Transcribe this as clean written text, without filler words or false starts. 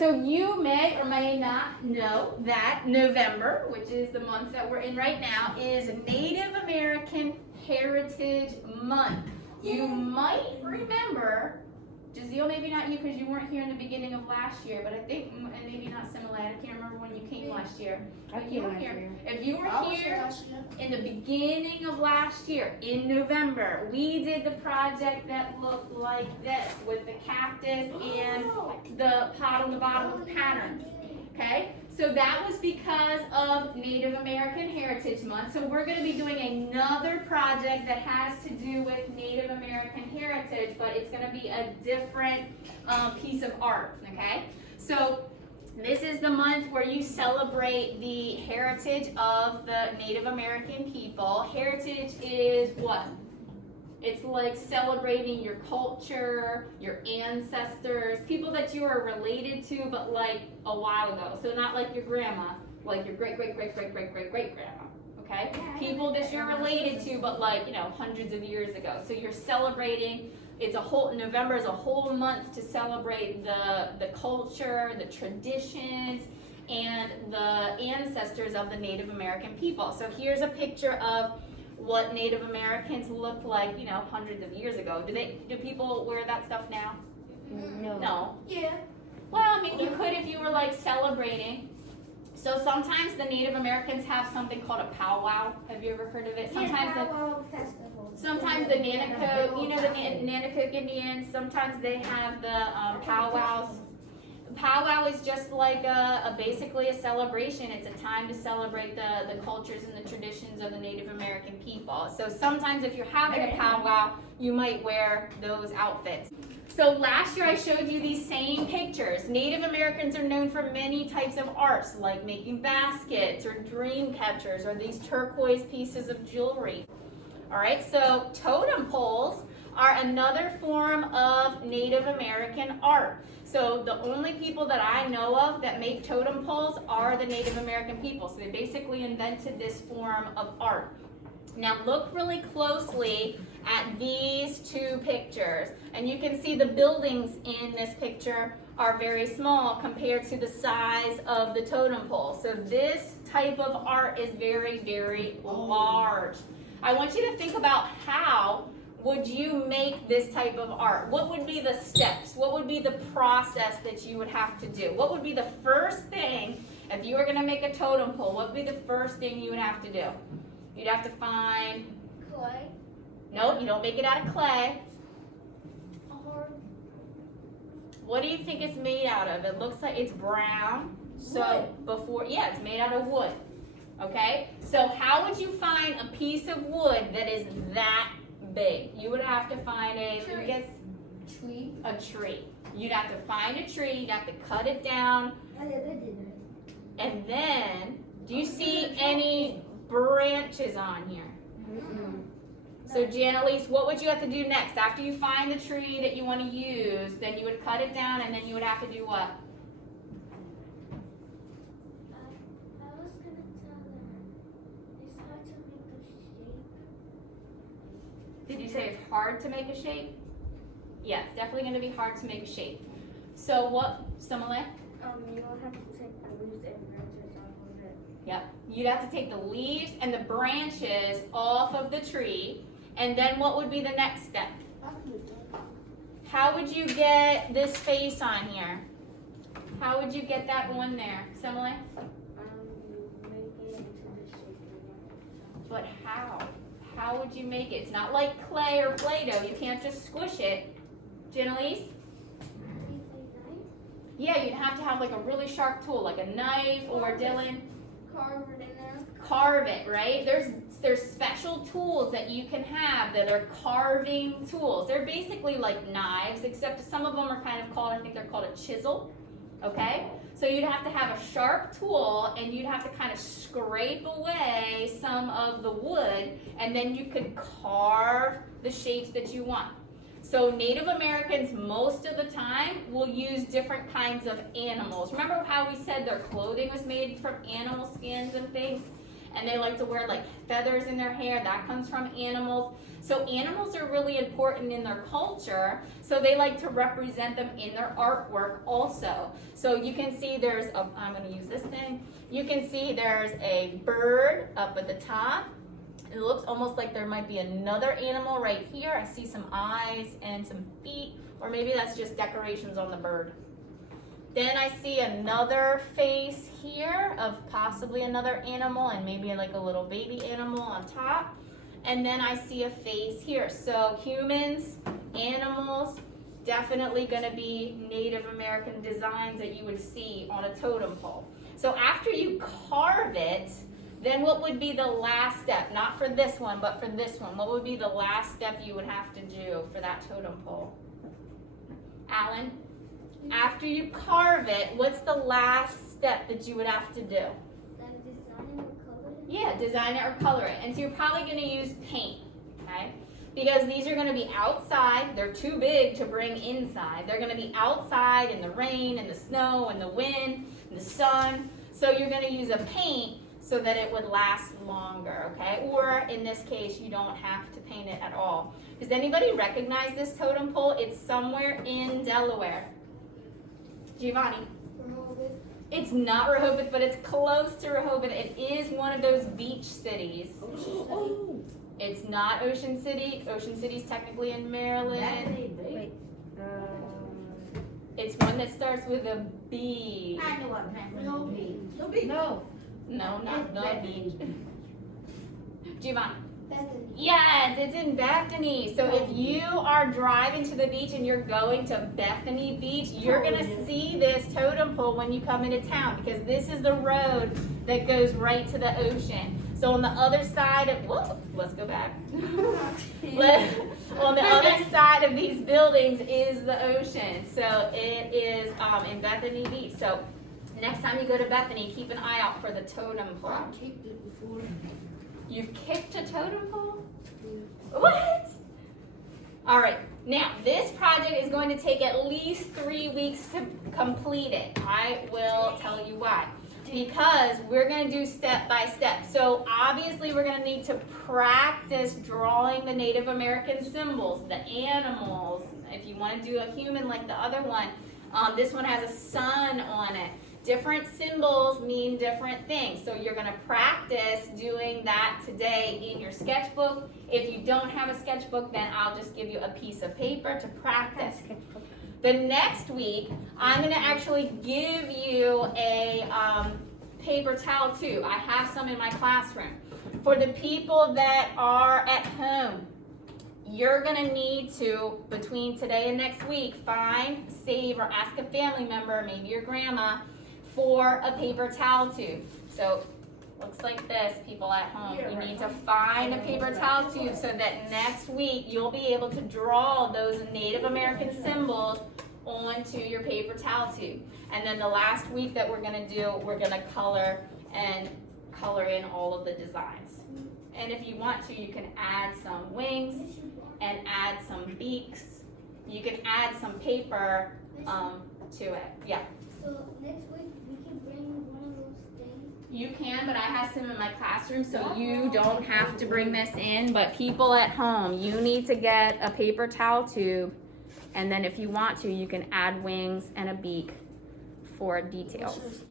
right, so you may or may not know that November, which is the month that we're in right now, is Native American Heritage Month. You might remember, Jazeel, maybe not you because you weren't here in the beginning of last year, but I think, and maybe not similar, I can't remember when you came last year. I came last year. If you were here in the beginning of last year, in November, we did the project that looked like this with the cactus and the pot on the bottom with patterns, okay? So that was because of Native American Heritage Month. So we're going to be doing another project that has to do with Native American heritage, but it's going to be a different piece of art, okay? So this is the month where you celebrate the heritage of the Native American people. Heritage is what? It's like celebrating your culture, your ancestors, people that you are related to, but like a while ago. So not like your grandma, like your great-great-great-great-great-great-great-grandma, okay? People that you're related to, but like, you know, hundreds of years ago. So you're celebrating, November is a whole month to celebrate the culture, the traditions, and the ancestors of the Native American people. So here's a picture of what Native Americans looked like, you know, hundreds of years ago. Do people wear that stuff now? No. Yeah. Well, I mean, you could if you were like celebrating. So sometimes the Native Americans have something called a powwow. Have you ever heard of it? Sometimes sometimes the Nanacook, you know, the Nanacook Indians, sometimes they have the powwows. Powwow is just like basically a celebration. It's a time to celebrate the cultures and the traditions of the Native American people. So sometimes if you're having a powwow, you might wear those outfits. So last year I showed you these same pictures. Native Americans are known for many types of arts, like making baskets or dream catchers or these turquoise pieces of jewelry. All right, so totem poles are another form of Native American art. So the only people that I know of that make totem poles are the Native American people. So they basically invented this form of art. Now look really closely at these two pictures. And you can see the buildings in this picture are very small compared to the size of the totem pole. So this type of art is very, very large. I want you to think about how would you make this type of art? What would be the steps? What would be the process that you would have to do? What would be the first thing, if you were going to make a totem pole, what would be the first thing you would have to do? You'd have to find... Clay. Nope, you don't make it out of clay. What do you think it's made out of? It looks like it's brown. So it's made out of wood. Okay? So how would you find a piece of wood that is that big? You would have to find a tree. You'd have to find a tree, you'd have to cut it down. And then, do you see any branches on here? So Jannalise, what would you have to do next? After you find the tree that you want to use, then you would cut it down and then you would have to do what? I was going to tell her it's hard to make a shape. Did you say it's hard to make a shape? Yeah, it's definitely going to be hard to make a shape. So what, Samale? You don't have to take the leaves and branches off of it. Yep. You'd have to take the leaves and the branches off of the tree. And then what would be the next step? How would you get this face on here? How would you get that one there? Samale? You make it into the shape you want. But how? How would you make it? It's not like clay or Play-Doh. You can't just squish it. Jannalise? Yeah, you'd have to have like a really sharp tool, like a knife or Dylan. Carve it in there. Carve it, right? There's special tools that you can have that are carving tools. They're basically like knives, except some of them are kind of called, I think they're called a chisel, okay? So you'd have to have a sharp tool and you'd have to kind of scrape away some of the wood and then you could carve the shapes that you want. So Native Americans most of the time will use different kinds of animals. Remember how we said their clothing was made from animal skins and things? And they like to wear like feathers in their hair, that comes from animals. So animals are really important in their culture, so they like to represent them in their artwork also. So you can see I'm going to use this thing. You can see there's a bird up at the top. It looks almost like there might be another animal right here. I see some eyes and some feet, or maybe that's just decorations on the bird. Then I see another face here of possibly another animal and maybe like a little baby animal on top. And then I see a face here. So humans, animals, definitely gonna be Native American designs that you would see on a totem pole. So after you carve it, then what would be the last step? Not for this one, but for this one. What would be the last step you would have to do for that totem pole? Alan? After you carve it, what's the last step that you would have to do? Like design or color it? Yeah, design it or color it. And so you're probably going to use paint, okay? Because these are going to be outside. They're too big to bring inside. They're going to be outside in the rain and the snow and the wind and the sun. So you're going to use a paint so that it would last longer, okay? Or in this case, you don't have to paint it at all. Does anybody recognize this totem pole? It's somewhere in Delaware. Giovanni? Rehoboth. It's not Rehoboth, but it's close to Rehoboth. It is one of those beach cities. Oh. It's not Ocean City. Ocean City's technically in Maryland. Wait. It's one that starts with a B. I know what I'm No beach. No. No, not beach. Giovanni? Bethany. Yes, it's in Bethany. So if you are driving to the beach and you're going to Bethany Beach, you're going to see this totem pole when you come into town, because this is the road that goes right to the ocean. So on the other side of, let's go back. On the other side of these buildings is the ocean. So it is in Bethany Beach. So next time you go to Bethany, keep an eye out for the totem pole. I kicked it before. You've kicked a totem pole? What? All right, now this project is going to take at least 3 weeks to complete it. I will tell you why. Because we're going to do step by step. So obviously we're going to need to practice drawing the Native American symbols, the animals. If you want to do a human like the other one, this one has a sun on it. Different symbols mean different things. So you're going to practice doing that today in your sketchbook. If you don't have a sketchbook, then I'll just give you a piece of paper to practice. The next week, I'm going to actually give you a paper towel too. I have some in my classroom. For the people that are at home, you're going to need to, between today and next week, find, save, or ask a family member, maybe your grandma, for a paper towel tube. So looks like this, people at home. You need to find a paper towel tube so that next week you'll be able to draw those Native American symbols onto your paper towel tube. And then the last week that we're going to do, we're going to color in all of the designs. And if you want to, you can add some wings and add some beaks. You can add some paper to it. Yeah. So next week we can bring one of those things. You can, but I have some in my classroom, so you don't have to bring this in. But people at home, you need to get a paper towel tube, and then if you want to, you can add wings and a beak for details.